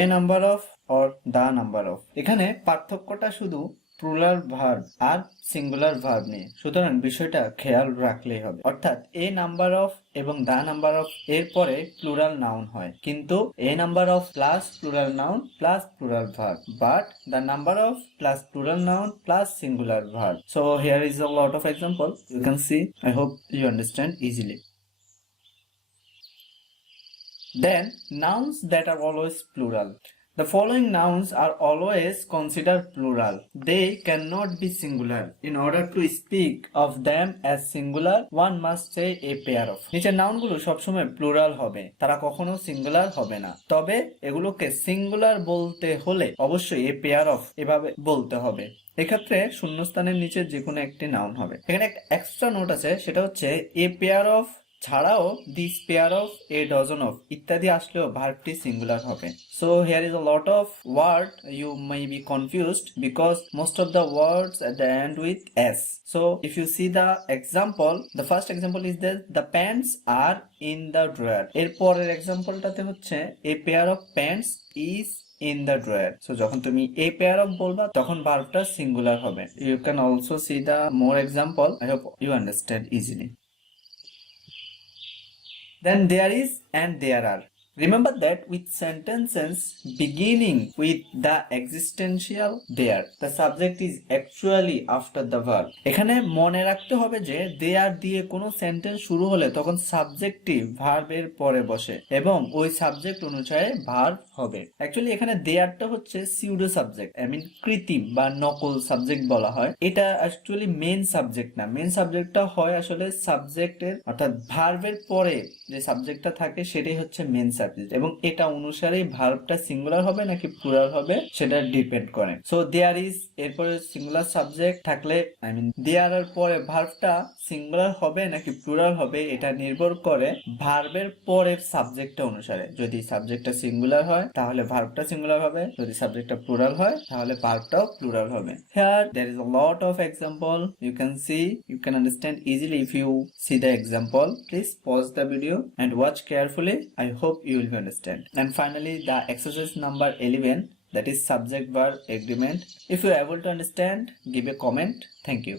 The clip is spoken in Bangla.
a number of or the number of। এখানে পার্থক্যটা শুধু প্লুরাল ভার্ব আর সিঙ্গুলার ভার্ব নিয়ে, সুতরাং বিষয়টা খেয়াল রাখলেই হবে। অর্থাৎ এ নাম্বার অফ এবং দা নাম্বার অফ এর পরে প্লুরাল নাউন হয়, কিন্তু a number of plus plural noun plus plural verb, but the number of plus plural noun plus singular verb. So here is a lot of example you can see. I hope you understand easily. Then nouns that are always plural. The following nouns are always considered plural. They cannot be singular. In order to speak of them as singular, one must say a pair of. নিচের নাউনগুলো সবসময় প্লুরাল হবে, তারা কখনো সিঙ্গুলার হবে না। তবে এগুলোকে সিঙ্গুলার বলতে হলে অবশ্যই এ পেয়ার অফ এভাবে বলতে হবে। এক্ষেত্রে শূন্যস্থানের নিচে যে কোনো একটি নাউন হবে। এখানে একটা এক্সট্রা নোট আছে, সেটা হচ্ছে এ পেয়ার অফ ছাড়াও this pair of, A dozen of ইত্যাদি আসলেও ভার্বটি সিঙ্গুলার হবে। So here is a lot of word you may be confused because most of the words at the end with s. So if you see the example, the first example is that the pants are in the drawer. এরপরের এক্সাম্পলটাতে হচ্ছে a pair of pants is in the drawer. So যখন তুমি a pair of বলবা তখন ভার্বটা সিঙ্গুলার হবে। You can also see the more example. I hope you understand easily. Then there is and there are. Remember that with sentences beginning with the existential there, the subject is actually after the verb. এখানে মনে রাখতে হবে যে there দিয়ে কোনো সেন্টেন্স শুরু হলে তখন সাবজেক্টটি ভার্বের পরে বসে এবং ওই সাবজেক্ট অনুসারে ভার্ব হবে। অ্যাকচুয়ালি এখানে দেয়ারটা হচ্ছে সিউডো সাবজেক্ট, আই মিন কৃত্রিম বা নকল সাবজেক্ট বলা হয়। এটা অ্যাকচুয়ালি মেন সাবজেক্ট না, মেন সাবজেক্টটা হয় আসলে সাবজেক্টের অর্থাৎ ভার্বের পরে যে সাবজেক্টটা থাকে সেটাই হচ্ছে মেন সাবজেক্ট, এবং এটা অনুসারেই ভার্বটা সিঙ্গুলার হবে নাকি প্লুরাল হবে সেটা ডিপেন্ড করে। সো দেয়ার ইজ এরপরে সিঙ্গুলার সাবজেক্ট থাকলে আই মিন দেয়ার এর পরে ভার্বটা সিঙ্গুলার হবে নাকি প্লুরাল হবে এটা নির্ভর করে ভার্বের পরের সাবজেক্টটা অনুসারে। যদি সাবজেক্টটা সিঙ্গুলার হয় তাহলে ভার্বটা সিঙ্গুলার হবে, যদি সাবজেক্টটা প্লুরাল হয় তাহলে ভার্বটাও প্লুরাল হবে। Here there is a lot of example you can see, you can understand easily if you see the example. Please pause the video and watch carefully. I hope you will understand. And finally the exercise number 11, that is subject verb agreement. If you are able to understand, give a comment. Thank you.